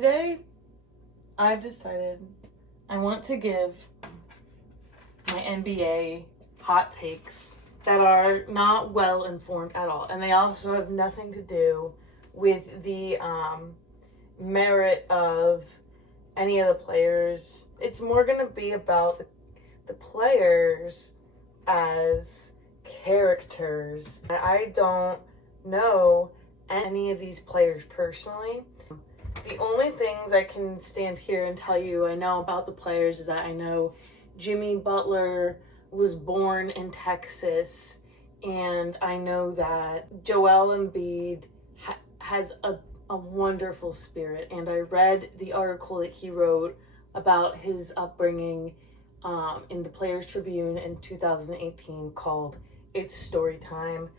Today, I've decided I want to give my NBA hot takes that are not well informed at all. And they also have nothing to do with the merit of any of the players. It's more going to be about the players as characters. I don't know any of these players personally. The only things I can stand here and tell you I know about the players is that I know Jimmy Butler was born in Texas, and I know that Joel Embiid has a wonderful spirit, and I read the article that he wrote about his upbringing in the Players Tribune in 2018 called It's Story Time.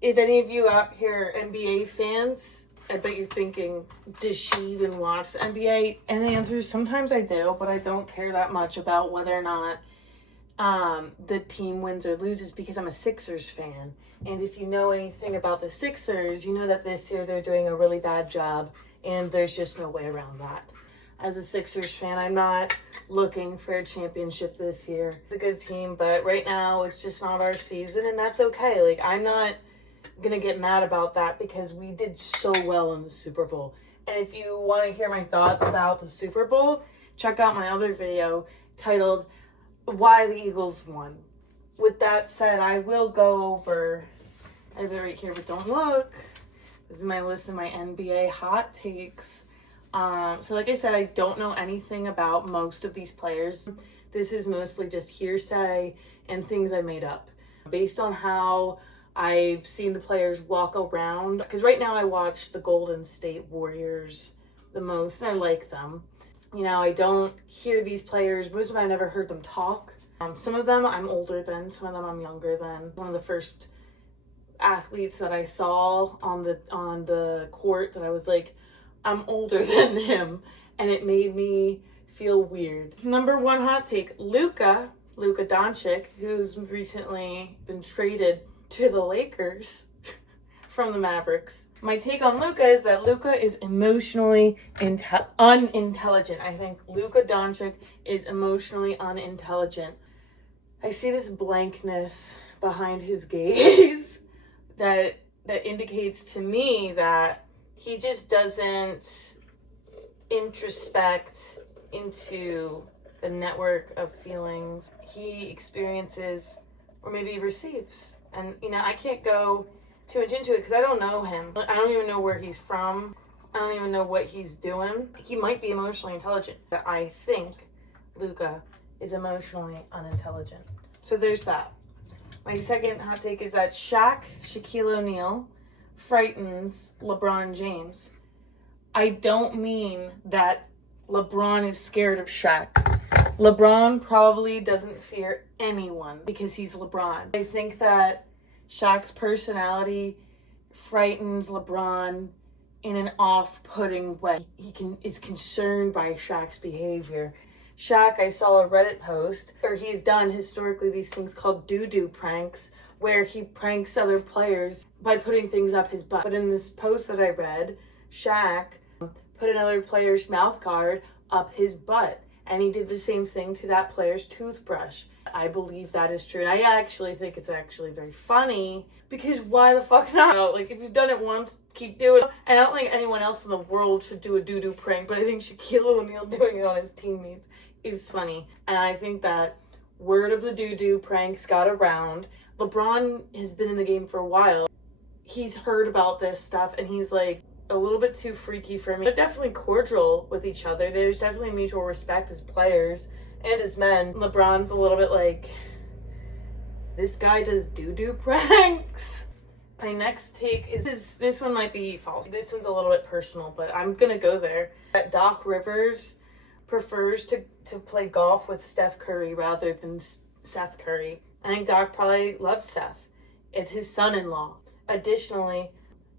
If any of you out here are NBA fans, I bet you're thinking, does she even watch the NBA? And the answer is sometimes I do, but I don't care that much about whether or not the team wins or loses because I'm a Sixers fan. And if you know anything about the Sixers, you know that this year they're doing a really bad job, and there's just no way around that. As a Sixers fan, I'm not looking for a championship this year. It's a good team, but right now it's just not our season, and that's okay. Like, I'm not gonna get mad about that because we did so well in the Super Bowl. And if you want to hear my thoughts about the Super Bowl, check out my other video titled Why the Eagles Won. With that said, I will go over, I have it right here, but don't look. This is my list of my NBA hot takes. So like I said, I don't know anything about most of these players. This is mostly just hearsay and things I made up based on how I've seen the players walk around. Because right now I watch the Golden State Warriors the most, and I like them. You know, I don't hear these players. Most of them I never heard them talk. Some of them I'm older than, some of them I'm younger than. One of the first athletes that I saw on the court that I was like, I'm older than him, and it made me feel weird. Number one hot take, Luka Dončić, who's recently been traded to the Lakers from the Mavericks. My take on Luka is that Luka is emotionally unintelligent. I think Luka Dončić is emotionally unintelligent. I see this blankness behind his gaze that indicates to me that he just doesn't introspect into the network of feelings he experiences or maybe receives. And, you know, I can't go too much into it because I don't know him. I don't even know where he's from. I don't even know what he's doing. He might be emotionally intelligent, but I think Luka is emotionally unintelligent. So there's that. My second hot take is that Shaquille O'Neal frightens LeBron James. I don't mean that LeBron is scared of Shaq. LeBron probably doesn't fear anyone because he's LeBron. I think that Shaq's personality frightens LeBron in an off-putting way. Is concerned by Shaq's behavior. Shaq, I saw a Reddit post, or he's done historically these things called doo-doo pranks, where he pranks other players by putting things up his butt. But in this post that I read, Shaq put another player's mouth guard up his butt, and he did the same thing to that player's toothbrush. I believe that is true, and I actually think it's actually very funny, because why the fuck not? Like, if you've done it once, keep doing it. And I don't think anyone else in the world should do a doo-doo prank, but I think Shaquille O'Neal doing it on his teammates is funny. And I think that word of the doo-doo pranks got around. LeBron has been in the game for a while. He's heard about this stuff, and he's like a little bit too freaky for me. They're definitely cordial with each other. There's definitely mutual respect as players and as men. LeBron's a little bit like, this guy does doo-doo pranks. My next take is this one might be false. This one's a little bit personal, but I'm gonna go there. That Doc Rivers prefers to play golf with Steph Curry rather than Seth Curry. I think Doc probably loves Seth. It's his son-in-law. Additionally,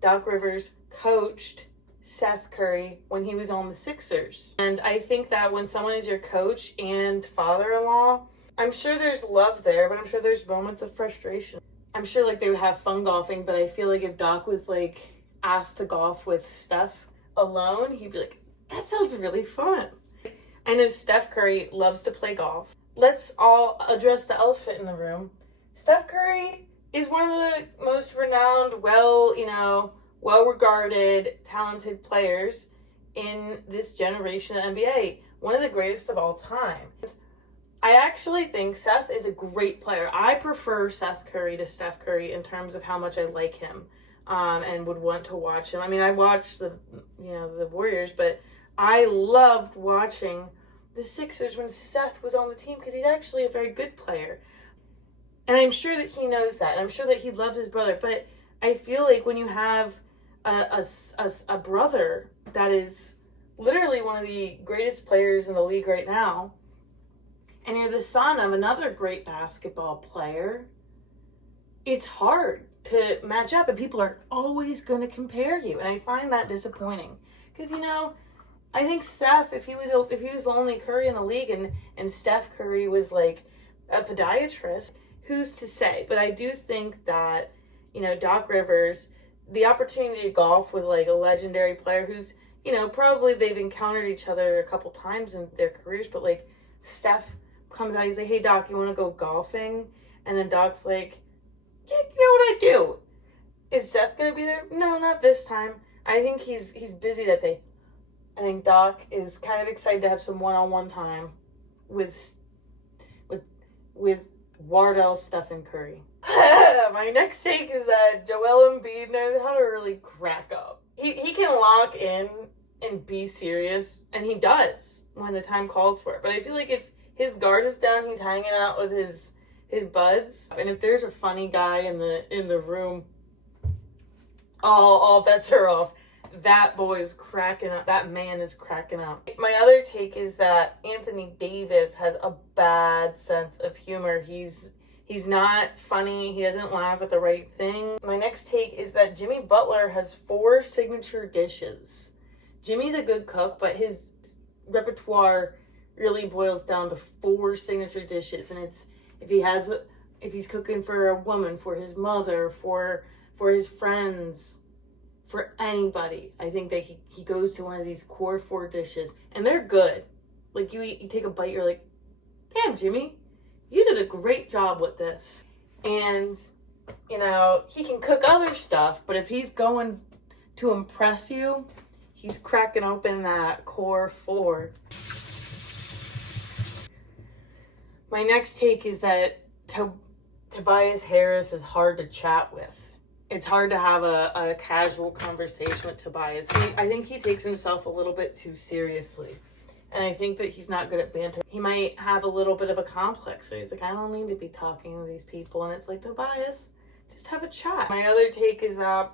Doc Rivers coached Seth Curry when he was on the Sixers. And I think that when someone is your coach and father-in-law, I'm sure there's love there, but I'm sure there's moments of frustration. I'm sure like they would have fun golfing, but I feel like if Doc was like asked to golf with Steph alone, he'd be like, that sounds really fun. I know Steph Curry loves to play golf. Let's all address the elephant in the room. Steph Curry is one of the most renowned, well-regarded, talented players in this generation of NBA. One of the greatest of all time. I actually think Seth is a great player. I prefer Seth Curry to Steph Curry in terms of how much I like him and would want to watch him. I mean, I watched the Warriors, but I loved watching the Sixers when Seth was on the team because he's actually a very good player. And I'm sure that he knows that. And I'm sure that he loves his brother. But I feel like when you have a brother that is literally one of the greatest players in the league right now, and you're the son of another great basketball player, it's hard to match up. And people are always going to compare you. And I find that disappointing. Because, I think Seth, if he was the only Curry in the league and Steph Curry was like a podiatrist, who's to say? But I do think that, Doc Rivers, the opportunity to golf with like a legendary player who's, probably they've encountered each other a couple times in their careers, but like Steph comes out, he's like, hey Doc, you want to go golfing? And then Doc's like, yeah, you know what I do. Is Seth going to be there? No, not this time. I think he's busy that day. I think Doc is kind of excited to have some one-on-one time with Wardell, Steph, and Curry. My next take is that Joel Embiid knows how to really crack up. He can lock in and be serious, and he does when the time calls for it. But I feel like if his guard is down, he's hanging out with his buds, and if there's a funny guy in the room, all bets are off. That boy is cracking up. That man is cracking up. My other take is that Anthony Davis has a bad sense of humor. He's not funny. He doesn't laugh at the right thing. My next take is that Jimmy Butler has 4 signature dishes. Jimmy's a good cook, but his repertoire really boils down to 4 signature dishes. And it's if he's cooking for a woman, for his mother, for his friends, for anybody, I think that he goes to one of these core 4 dishes, and they're good. Like, you take a bite, you're like, damn, Jimmy, you did a great job with this. And, he can cook other stuff, but if he's going to impress you, he's cracking open that core 4. My next take is that Tobias Harris is hard to chat with. It's hard to have a casual conversation with Tobias. I think he takes himself a little bit too seriously. And I think that he's not good at banter. He might have a little bit of a complex. So he's like, I don't need to be talking to these people. And it's like, Tobias, just have a chat. My other take is that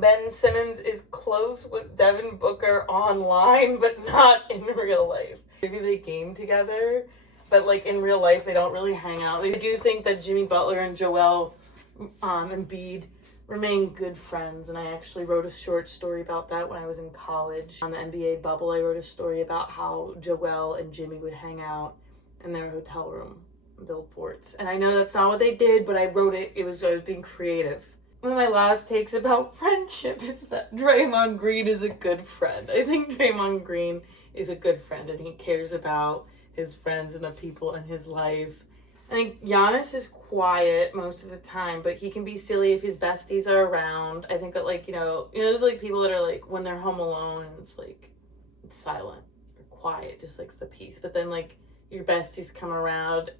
Ben Simmons is close with Devin Booker online, but not in real life. Maybe they game together, but like in real life, they don't really hang out. I do think that Jimmy Butler and Joel Embiid remain good friends, and I actually wrote a short story about that when I was in college. On the NBA bubble, I wrote a story about how Joel and Jimmy would hang out in their hotel room and build forts. And I know that's not what they did, but I wrote it. I was being creative. One of my last takes about friendship is that Draymond Green is a good friend. I think Draymond Green is a good friend, and he cares about his friends and the people in his life. I think Giannis is quiet most of the time, but he can be silly if his besties are around. I think that, there's like people that are like, when they're home alone, and it's like, it's silent or quiet, just like the peace. But then like your besties come around,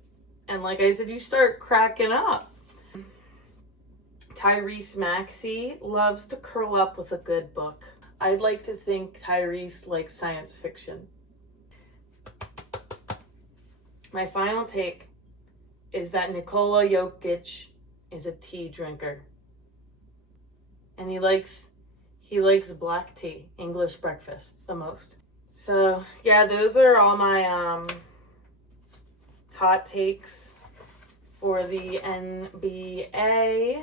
and like I said, you start cracking up. Tyrese Maxey loves to curl up with a good book. I'd like to think Tyrese likes science fiction. My final take is that Nikola Jokic is a tea drinker. And he likes black tea, English breakfast, the most. So, yeah, those are all my hot takes for the NBA.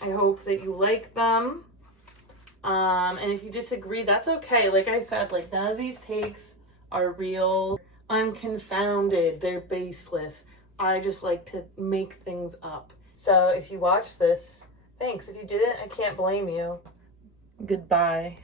I hope that you like them. And if you disagree, that's okay. Like I said, like none of these takes are real, unconfounded, they're baseless. I just like to make things up. So if you watch this, thanks. If you did it, I can't blame you. Goodbye.